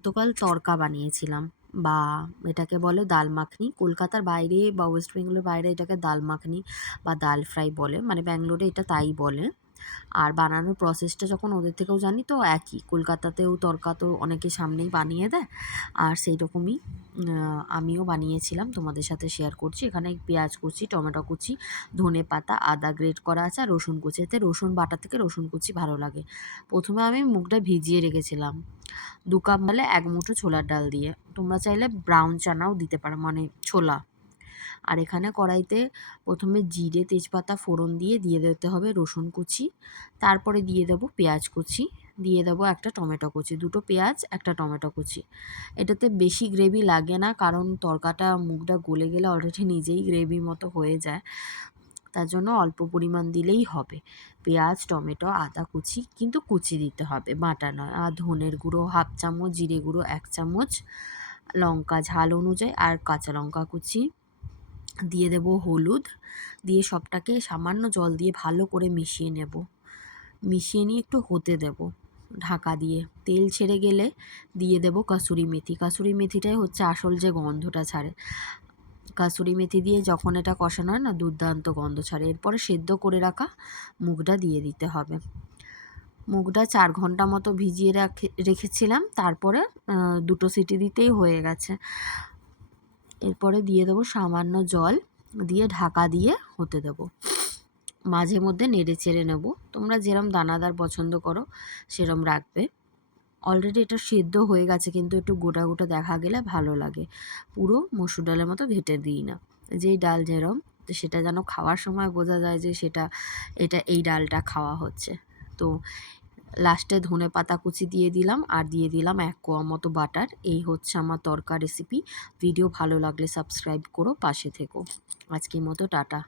গতকাল তড়কা বানিয়েছিলাম, বা এটাকে বলে দাল মাখনি। কলকাতার বাইরে বা ওয়েস্ট বেঙ্গলের বাইরে এটাকে দাল মাখনি বা দাল ফ্রাই বলে, মানে ব্যাঙ্গালোরে এটা তাই বলে। আর বানানোর প্রসেসটা যখন ওদের থেকেও জানি তো একই। কলকাতাতেও তড়কা তো অনেকে সামনেই বানিয়ে দেয়, আর সেই রকমই আমিও বানিয়েছিলাম, তোমাদের সাথে শেয়ার করছি। এখানে পেঁয়াজ কুচি, টমেটো কুচি, ধনে পাতা, আদা গ্রেট করা আছে, আর রসুন কুচি। এতে রসুন বাটা থেকে রসুন কুচি ভালো লাগে। প্রথমে আমি মুগটা ভিজিয়ে রেখেছিলাম 2 কাপ, মানে 1 মুঠো ছোলার ডাল দিয়ে। তোমরা চাইলে ব্রাউন চানাও দিতে পারো, মানে ছোলা। আর এখানে কড়াইতে প্রথমে জিরে তেজপাতা ফোড়ন দিয়ে দিতে হবে রসুন কুচি, তারপরে দিয়ে দেবো পেঁয়াজ কুচি, দিয়ে দেবো একটা টমেটো কুচি, 2টো পেঁয়াজ, একটা টমেটো কুচি। এটাতে বেশি গ্রেভি লাগে না, কারণ তরকাটা মুগটা গলে গেলে অলরেডি নিজেই গ্রেভির মতো হয়ে যায়, তার জন্য অল্প পরিমাণ দিলেই হবে। পেঁয়াজ, টমেটো, আদা কুচি, কিন্তু কুচি দিতে হবে, বাটা নয়। আর ধনের গুঁড়ো 1/2 চামচ, জিরে গুঁড়ো 1 চামচ, লঙ্কা ঝাল অনুযায়ী, আর কাঁচা লঙ্কা কুচি দিয়ে দেব, হলুদ দিয়ে সবটাকে সামান্য জল দিয়ে ভালো করে মিশিয়ে নেব। মিশিয়ে নিয়ে একটু হতে দেব ঢাকা দিয়ে। তেল ছেড়ে গেলে দিয়ে দেব কাসুরি মেথি। কাসুরি মেথিটাই হচ্ছে আসল যে গন্ধটা ছাড়ে। কাসুরি মেথি দিয়ে যখন এটা কষানো হয় না, দুর্দান্ত গন্ধ ছাড়ে। এরপরে সেদ্ধ করে রাখা মুগটা দিয়ে দিতে হবে। মুগটা 4 ঘন্টা মতো ভিজিয়ে রেখেছিলাম, তারপরে 2টো সিটি দিতেই হয়ে গেছে। এরপরে দিয়ে দেবো সামান্য জল, দিয়ে ঢাকা দিয়ে হতে দেবো। মাঝে মধ্যে নেড়ে চেড়ে নেব, তোমরা যেরম দানাদার পছন্দ করো সেরম রাখবে। অলরেডি এটা সেদ্ধ হয়ে গেছে, কিন্তু একটু গোটা গোটা দেখা গেলে ভালো লাগে। পুরো মসুর ডালের মতো ঘেঁটে দিই না, যেই ডাল যেরম, তো সেটা যেন খাওয়ার সময় বোঝা যায় যে এই ডালটা খাওয়া হচ্ছে। তো লাস্টে ধনে পাতা কুচি দিয়ে দিলাম, আর দিয়ে দিলাম 1 কোয়া মতো বাটার। এই হচ্ছে আমার তড়কা রেসিপি। ভিডিও ভালো লাগলে সাবস্ক্রাইব করো, পাশে থেকো। আজকের মতো টাটা।